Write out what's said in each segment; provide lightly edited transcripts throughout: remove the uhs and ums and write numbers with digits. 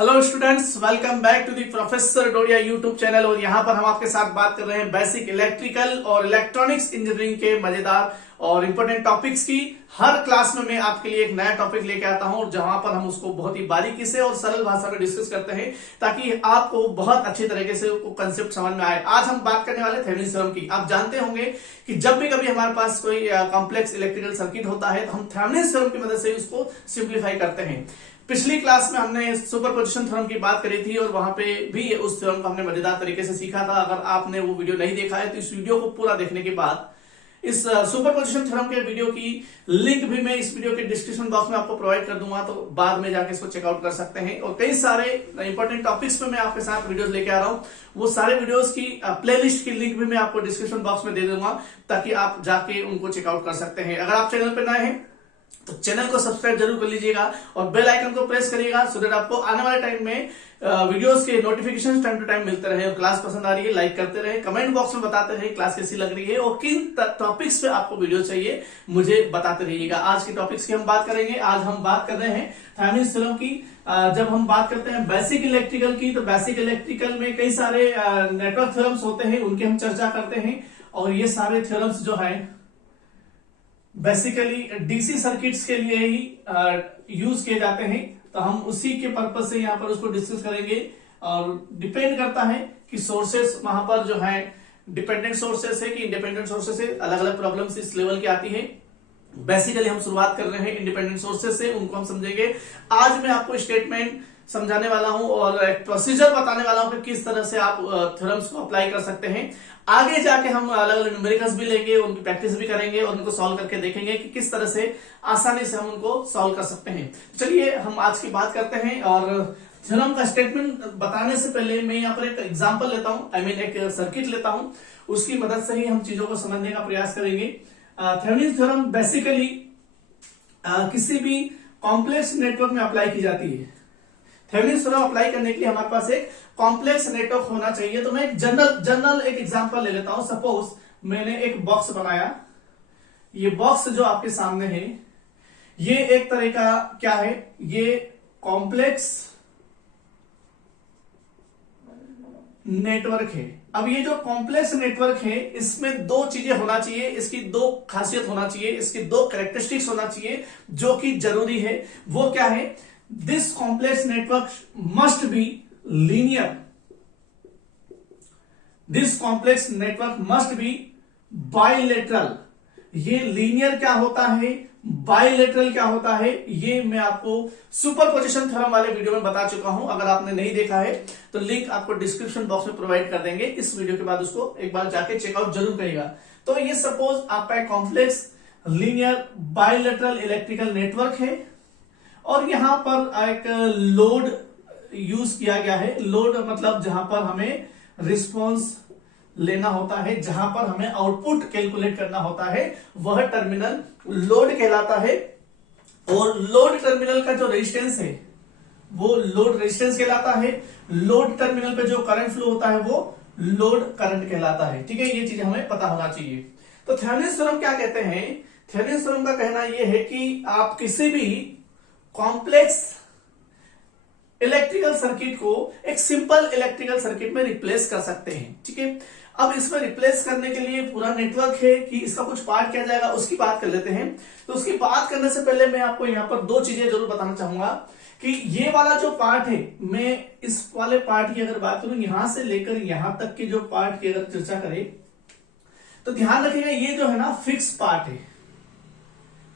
Hello students, welcome back to the professor Dodiya YouTube channel. और यहाँ पर हम आपके साथ बात कर रहे हैं बेसिक इलेक्ट्रिकल और इलेक्ट्रॉनिक्स इंजीनियरिंग के मजेदार और इंपॉर्टेंट टॉपिक्स की। हर क्लास में मैं आपके लिए एक नया टॉपिक लेके आता हूं और जहां पर हम उसको बहुत ही बारीकी से और सरल भाषा में डिस्कस करते हैं ताकि आपको बहुत अच्छी तरीके से कंसेप्ट समझ में आए। आज हम बात करने वाले थेवेनिन थ्योरम की। आप जानते होंगे कि जब भी कभी हमारे पास कोई कॉम्प्लेक्स इलेक्ट्रिकल सर्किट होता है तो हम थेवेनिन थ्योरम की मदद से उसको सिंप्लीफाई करते हैं। पिछली क्लास में हमने सुपरपोजिशन थ्योरम की बात करी थी और वहां पे भी उस थ्योरम को हमने मजेदार तरीके से सीखा था। अगर आपने वो वीडियो नहीं देखा है तो इस वीडियो को पूरा देखने के बाद इस सुपरपोजिशन थ्योरम के वीडियो की लिंक भी मैं इस वीडियो के डिस्क्रिप्शन बॉक्स में आपको प्रोवाइड कर दूंगा, तो बाद में जाके इसको चेकआउट कर सकते हैं। और कई सारे इंपॉर्टेंट टॉपिक्स पे मैं आपके साथ वीडियोस लेके आ रहा हूं, वो सारे वीडियोस की प्लेलिस्ट की लिंक भी मैं आपको डिस्क्रिप्शन बॉक्स में दे दूंगा ताकि आप जाके उनको चेकआउट कर सकते हैं। अगर आप चैनल पर नए हैं तो चैनल को सब्सक्राइब जरूर कर लीजिएगा और बेल आइकन को प्रेस करिएगा सो दैट आपको आने वाले टाइम में वीडियोस के नोटिफिकेशन टाइम टू टाइम मिलते रहे। और क्लास पसंद आ रही है लाइक करते रहे, कमेंट बॉक्स में बताते रहे क्लास कैसी लग रही है और किन टॉपिक्स पे आपको वीडियो चाहिए मुझे बताते रहिएगा। आज के टॉपिक्स की हम बात करेंगे। आज हम बात कर रहे हैं थेवेनिन थ्योरम की। जब हम बात करते हैं बेसिक इलेक्ट्रिकल की तो बेसिक इलेक्ट्रिकल में कई सारे नेटवर्क थ्योरम्स होते हैं, उनकी हम चर्चा करते हैं। और ये सारे थ्योरम्स जो है बेसिकली डीसी सर्किट्स के लिए ही यूज किए जाते हैं, तो हम उसी के पर्पज से यहाँ पर उसको डिस्कस करेंगे। और डिपेंड करता है कि सोर्सेस वहां पर जो है डिपेंडेंट सोर्सेस है कि इंडिपेंडेंट सोर्सेस है, अलग अलग प्रॉब्लम्स इस लेवल की आती है। बेसिकली हम शुरुआत कर रहे हैं इंडिपेंडेंट सोर्सेस से, उनको हम समझेंगे। आज मैं आपको स्टेटमेंट समझाने वाला हूं और एक प्रोसीजर बताने वाला हूं कि किस तरह से आप थ्योरम्स को अप्लाई कर सकते हैं। आगे जाके हम अलग अलग न्यूमेरिकल्स भी लेंगे, उनकी प्रैक्टिस भी करेंगे और उनको सॉल्व करके देखेंगे कि किस तरह से आसानी से हम उनको सॉल्व कर सकते हैं। चलिए हम आज की बात करते हैं। और थ्योरम का स्टेटमेंट बताने से पहले मैं यहाँ पर एक एग्जांपल लेता हूं, एक सर्किट लेता हूं, उसकी मदद से ही हम चीजों को समझने का प्रयास करेंगे। थेवेनिन थ्योरम बेसिकली किसी भी कॉम्प्लेक्स नेटवर्क में अप्लाई की जाती है। थेवेनिन थ्योरम अप्लाई करने के लिए हमारे पास एक कॉम्प्लेक्स नेटवर्क होना चाहिए। तो मैं एक जनरल एक एग्जांपल ले लेता हूं। सपोज मैंने एक बॉक्स बनाया, ये बॉक्स जो आपके सामने है ये एक तरह का क्या है, ये कॉम्प्लेक्स नेटवर्क है। अब ये जो कॉम्प्लेक्स नेटवर्क है इसमें दो चीजें होना चाहिए, इसकी दो खासियत होना चाहिए, इसकी दो कैरेक्टरिस्टिक्स होना चाहिए जो कि जरूरी है। वो क्या है? This complex network must be linear. This complex network must be bilateral. ये लीनियर क्या होता है, बाइलेटरल क्या होता है, ये मैं आपको सुपरपोजिशन थ्योरम वाले वीडियो में बता चुका हूं। अगर आपने नहीं देखा है तो लिंक आपको डिस्क्रिप्शन बॉक्स में प्रोवाइड कर देंगे। इस वीडियो के बाद उसको एक बार जाके चेकआउट जरूर करिएगा। तो ये सपोज आपका एक complex linear bilateral electrical network है और यहां पर एक लोड यूज किया गया है। लोड मतलब जहां पर हमें रिस्पॉन्स लेना होता है, जहां पर हमें आउटपुट कैलकुलेट करना होता है, वह टर्मिनल लोड कहलाता है। और लोड टर्मिनल का जो रेजिस्टेंस है वो लोड रेजिस्टेंस कहलाता है। लोड टर्मिनल पे जो करंट फ्लो होता है वो लोड करंट कहलाता है। ठीक है, ये चीज हमें पता होना चाहिए। तो थेवेनिन थ्योरम क्या कहते हैं? थेवेनिन थ्योरम का कहना यह है कि आप किसी भी कॉम्प्लेक्स इलेक्ट्रिकल सर्किट को एक सिंपल इलेक्ट्रिकल सर्किट में रिप्लेस कर सकते हैं। ठीक है, अब इसमें रिप्लेस करने के लिए पूरा नेटवर्क है कि इसका कुछ पार्ट किया जाएगा, उसकी बात कर लेते हैं। तो उसकी बात करने से पहले मैं आपको यहां पर दो चीजें जरूर बताना चाहूंगा कि ये वाला जो पार्ट है, मैं इस वाले पार्ट की अगर बात करूं यहां से लेकर यहां तक के जो पार्ट की अगर चर्चा करें तो ध्यान रखिएगा ये जो है ना फिक्स पार्ट है।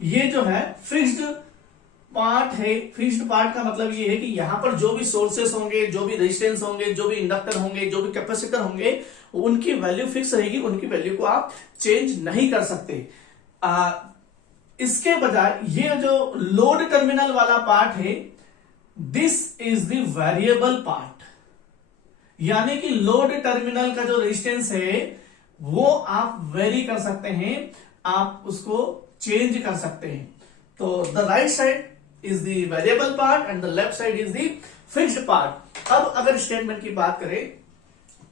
ये जो है फिक्स्ड पार्ट है। फिक्स्ड पार्ट का मतलब ये है कि यहां पर जो भी सोर्सेस होंगे, जो भी रेजिस्टेंस होंगे, जो भी इंडक्टर होंगे, जो भी कैपेसिटर होंगे, उनकी वैल्यू फिक्स रहेगी। उनकी वैल्यू को आप चेंज नहीं कर सकते। इसके बजाय ये जो लोड टर्मिनल वाला पार्ट है, this is the variable part. यानी कि लोड टर्मिनल का जो रेजिस्टेंस है वो आप वेरी कर सकते हैं, आप उसको चेंज कर सकते हैं। तो the right side is the variable part and the left side is the fixed part। अब अगर स्टेटमेंट की बात करें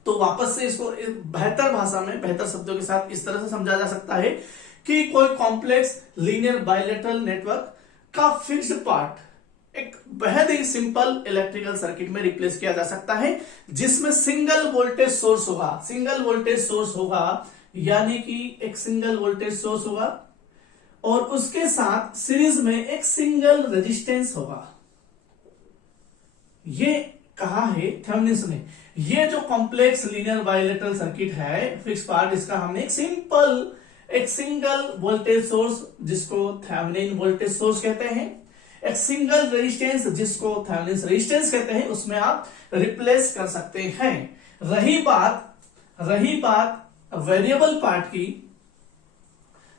तो वापस से इसको बेहतर भाषा में बेहतर शब्दों के साथ इस तरह से समझा जा सकता है कि कोई कॉम्प्लेक्स लीनियर बाइलेटरल नेटवर्क का फिक्स्ड पार्ट एक बेहद ही सिंपल इलेक्ट्रिकल सर्किट में रिप्लेस किया जा सकता है, जिसमें सिंगल वोल्टेज सोर्स होगा। सिंगल वोल्टेज सोर्स होगा यानी कि एक सिंगल वोल्टेज सोर्स होगा और उसके साथ सीरीज में एक सिंगल रेजिस्टेंस होगा। ये कहा है थेवेनिन्स ने। ये जो कॉम्प्लेक्स लीनियर बाइलेटरल सर्किट है फिक्स पार्ट, इसका हमने एक सिंगल वोल्टेज सोर्स जिसको थेवेनिन वोल्टेज सोर्स कहते हैं, एक सिंगल रेजिस्टेंस जिसको थेवेनिन रेजिस्टेंस कहते हैं, उसमें आप रिप्लेस कर सकते हैं। रही बात वेरिएबल पार्ट की,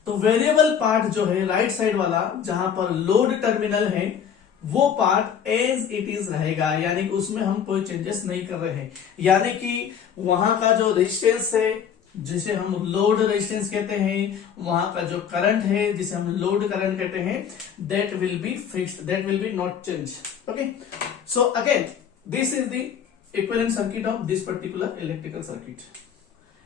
तो वेरिएबल पार्ट जो है राइट साइड वाला जहां पर लोड टर्मिनल है वो पार्ट एज इट इज रहेगा, यानी कि उसमें हम कोई चेंजेस नहीं कर रहे हैं। यानी कि वहां का जो रेजिस्टेंस है जिसे हम लोड रेजिस्टेंस कहते हैं, वहां का जो करंट है जिसे हम लोड करंट कहते हैं, that will be fixed, that will be not change. Okay, so again this is the equivalent circuit of this particular electrical circuit.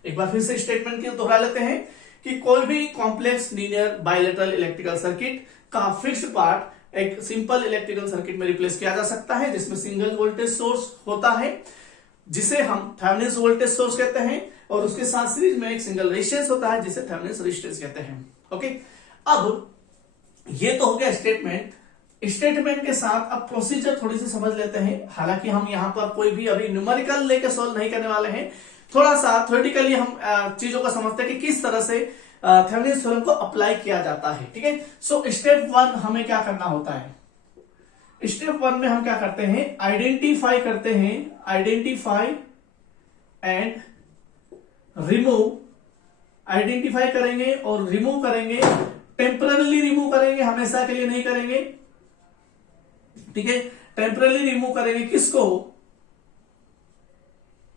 एक बार फिर से स्टेटमेंट की दोहरा लेते हैं कि कोई भी complex linear bilateral electrical circuit का फिक्स्ड पार्ट एक सिंपल इलेक्ट्रिकल सर्किट में रिप्लेस किया जा सकता है, जिसमें सिंगल वोल्टेज सोर्स होता है जिसे हम थेवेनिन वोल्टेज सोर्स कहते हैं, और उसके साथ सीरीज में एक सिंगल रेजिस्टेंस होता है जिसे थेवेनिन रेजिस्टेंस कहते हैं। ओके, अब ये तो हो गया स्टेटमेंट के साथ अब प्रोसीजर थोड़ी सी समझ लेते हैं। हालांकि हम यहां पर कोई भी अभी न्यूमेरिकल लेके सॉल्व नहीं करने वाले हैं, थोड़ा सा थ्योरेटिकली हम चीजों को समझते हैं कि किस तरह से थेवेनिन थ्योरम को अप्लाई किया जाता है। ठीक है, सो स्टेप 1 हमें क्या करना होता है? स्टेप 1 में हम क्या करते हैं? आइडेंटिफाई करते हैं, आइडेंटिफाई एंड रिमूव। आइडेंटिफाई करेंगे और रिमूव करेंगे, टेम्पररी रिमूव करेंगे, हमेशा के लिए नहीं करेंगे। ठीक है, टेम्पररी रिमूव करेंगे किसको?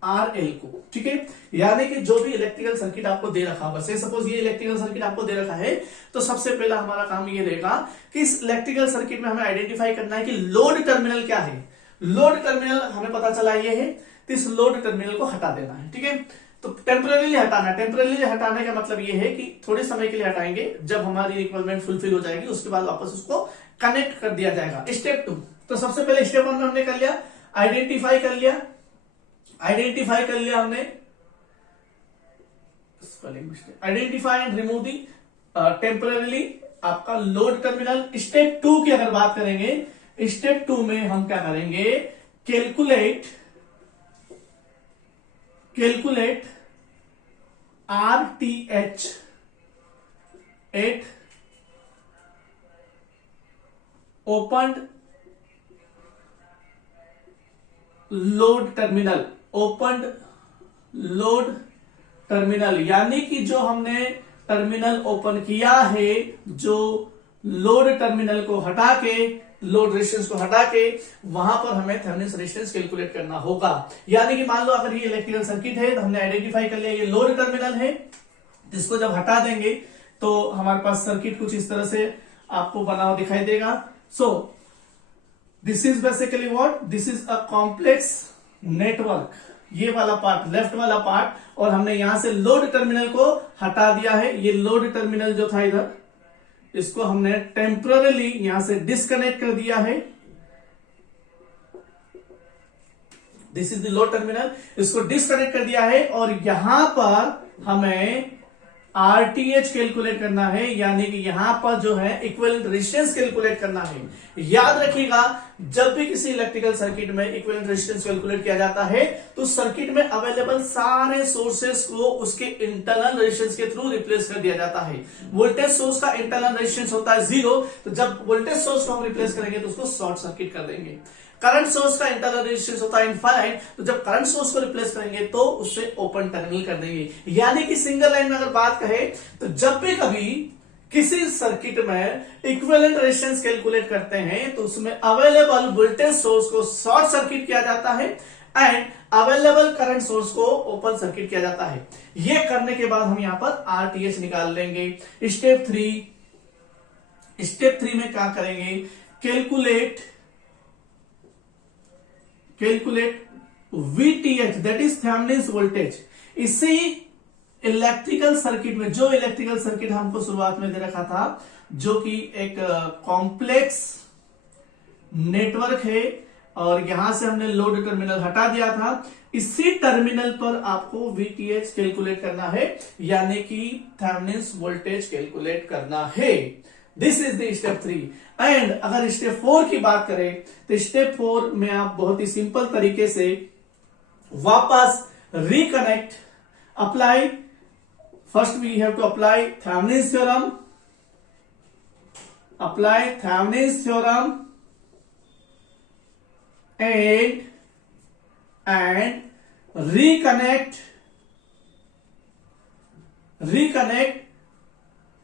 RL को। ठीक है, यानी कि जो भी इलेक्ट्रिकल सर्किट आपको दे रखा होगा, से सपोज ये इलेक्ट्रिकल सर्किट आपको दे रखा है, तो सबसे पहला हमारा काम ये रहेगा कि इस इलेक्ट्रिकल सर्किट में हमें आइडेंटिफाई करना है कि लोड टर्मिनल क्या है। लोड टर्मिनल हमें पता चला ये है, तो इस लोड टर्मिनल को हटा देना है। ठीक है, तो टेम्पररी हटाना। टेम्पररी हटाने का मतलब ये है कि थोड़े समय के लिए हटाएंगे, जब हमारी रिक्वायरमेंट फुलफिल हो जाएगी उसके बाद वापस उसको कनेक्ट कर दिया जाएगा। स्टेप 2, तो सबसे पहले स्टेप 1 में हमने कर लिया, आइडेंटिफाई कर लिया हमने, identify and remove the temporarily आपका लोड टर्मिनल। स्टेप 2 की अगर बात करेंगे, स्टेप 2 में हम क्या करेंगे? Calculate RTH eight open load terminal, open load terminal, यानी कि जो हमने टर्मिनल ओपन किया है, जो लोड टर्मिनल को हटा के, लोड रेजिस्टेंस को हटा के, वहां पर हमें थेवेनिन रेजिस्टेंस कैलकुलेट करना होगा। यानी कि मान लो अगर ये इलेक्ट्रिकल सर्किट है तो हमने आइडेंटिफाई कर लिया ये लोड टर्मिनल है, जिसको जब हटा देंगे तो हमारे पास सर्किट कुछ इस तरह से आपको बना हुआ दिखाई देगा। So this is basically what? This is a complex network. ये वाला पार्ट, लेफ्ट वाला पार्ट, और हमने यहां से लोड टर्मिनल को हटा दिया है। ये लोड टर्मिनल जो था इधर, इसको हमने टेम्पररीली यहां से डिस्कनेक्ट कर दिया है। This is the load terminal, इसको डिस्कनेक्ट कर दिया है, और यहां पर हमें RTH कैलकुलेट करना है, यानी कि यहां पर जो है इक्विवेलेंट रेजिस्टेंस कैलकुलेट करना है। याद रखिएगा, जब भी किसी इलेक्ट्रिकल सर्किट में इक्विवेलेंट रेजिस्टेंस कैलकुलेट किया जाता है तो सर्किट में अवेलेबल सारे सोर्सेस को उसके इंटरनल रेजिस्टेंस के थ्रू रिप्लेस कर दिया जाता है। वोल्टेज सोर्स का इंटरनल रेजिस्टेंस होता है 0, तो जब वोल्टेज सोर्स को हम रिप्लेस करेंगे तो उसको शॉर्ट सर्किट कर देंगे। करंट सोर्स का इंटरनल रेजिस्टेंस होता है इनफाइनाइट, तो जब करंट सोर्स को रिप्लेस करेंगे तो उससे ओपन टर्मिनल कर देंगे। यानी कि सिंगल लाइन में अगर बात करें तो जब भी कभी किसी सर्किट में इक्विवेलेंट रेजिस्टेंस कैलकुलेट करते हैं तो उसमें अवेलेबल वोल्टेज सोर्स को शॉर्ट सर्किट किया जाता है एंड अवेलेबल करंट सोर्स को ओपन सर्किट किया जाता है। यह करने के बाद हम यहां पर RTH निकाल लेंगे। स्टेप 3 में क्या करेंगे? Calculate VTH, that is Thevenin voltage. इसी इलेक्ट्रिकल सर्किट में, जो इलेक्ट्रिकल सर्किट हमको शुरुआत में दे रखा था, जो कि एक कॉम्प्लेक्स नेटवर्क है और यहां से हमने लोड टर्मिनल हटा दिया था, इसी टर्मिनल पर आपको VTH कैलकुलेट करना है, यानी कि थेवेनिन्स वोल्टेज कैलकुलेट करना है। This is the step 3। And अगर स्टेप 4 की बात करें तो स्टेप 4 में आप बहुत ही सिंपल तरीके से वापस reconnect, apply, first we have to apply Thevenin's theorem, apply Thevenin's theorem and reconnect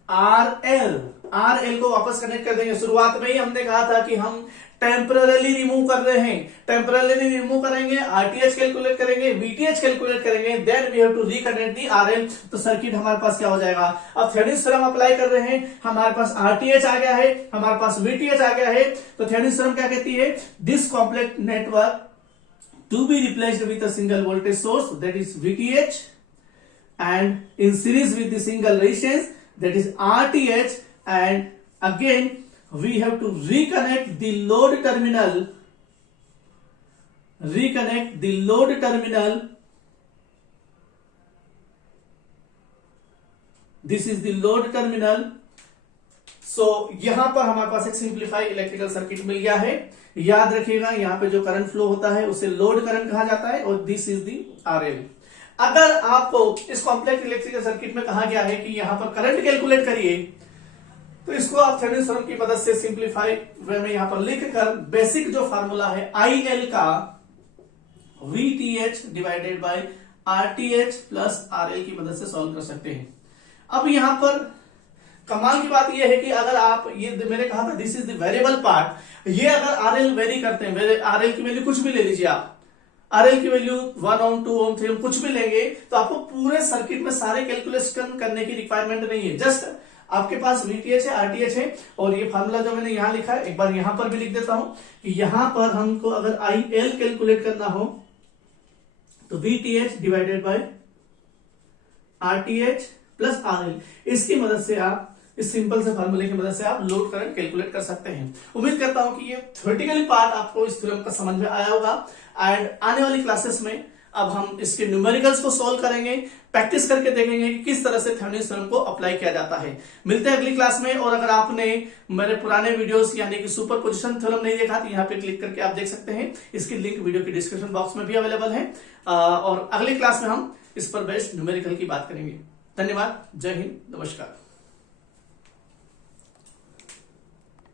RL को वापस कनेक्ट कर देंगे। शुरुआत में ही हमने कहा था कि हम टेम्परली रिमूव कर रहे हैं, टेम्परली रिमूव करेंगे, RTH कैलकुलेट करेंगे, VTH कैलकुलेट करेंगे, then we have to reconnect the RL। तो सर्किट हमारे पास क्या हो जाएगा, अब थेवेनिन्स थ्योरम अप्लाई कर रहे हैं, हमारे पास RTH आ गया है, हमारे पास VTH आ गया है। तो थेवेनिन्स थ्योरम क्या कहती है, this complex network to be replaced with a single voltage source that is VTH and in series with the single resistance that is RTH, and again we have to reconnect the load terminal, this is the load terminal। सो यहां पर हमारे पास एक simplified electrical circuit मिल गया है। याद रखिएगा यहां पे जो करंट फ्लो होता है उसे लोड करंट कहा जाता है और दिस इज दी RL। अगर आपको इस कॉम्प्लेक्स इलेक्ट्रिकल सर्किट में कहा गया है कि यहां पर करंट कैलकुलेट करिए, तो इसको आप थेवेनिन्स थ्योरम की मदद से सिंप्लीफाइड वे में यहां पर लिखकर बेसिक जो फार्मूला है IL का VTH divided by RTH plus RL की मदद से सॉल्व कर सकते हैं। अब यहां पर कमाल की बात यह है कि अगर आप ये मैंने कहा था this is the variable part, ये अगर RL वेरी करते हैं, RL की वैल्यू कुछ भी ले लीजिए आप, RL की वैल्यू 1 ओम 2 ओम 3 ओम कुछ भी लेंगे तो आपको पूरे सर्किट में सारे कैलकुलेशन करने की रिक्वायरमेंट नहीं है। जस्ट आपके पास VTH है, RTH है, और ये फार्मूला जो मैंने यहां लिखा है एक बार यहां पर भी लिख देता हूं कि यहां पर हमको अगर IL कैलकुलेट करना हो तो VTH divided by RTH plus RL, इसकी मदद से आप इस सिंपल से फार्मूले की मदद से आप लोड करंट कैलकुलेट कर सकते हैं। उम्मीद करता हूं कि ये थ्योरेटिकली पार्ट आपको इस थ्योरम का समझ में आया होगा। एंड आने वाली क्लासेस में अब हम इसके न्यूमेरिकल्स को सॉल्व करेंगे, प्रैक्टिस करके देखेंगे कि किस तरह से थेवेनिन्स थ्योरम को अप्लाई किया जाता है। मिलते हैं अगली क्लास में। और अगर आपने मेरे पुराने वीडियोस यानी कि सुपरपोजिशन थ्योरम नहीं देखा तो यहाँ पे क्लिक करके आप देख सकते हैं, इसकी लिंक वीडियो की डिस्क्रिप्शन बॉक्स में भी अवेलेबल है। और अगली क्लास में हम इस पर बेस्ड न्यूमेरिकल की बात करेंगे। धन्यवाद, जय हिंद, नमस्कार।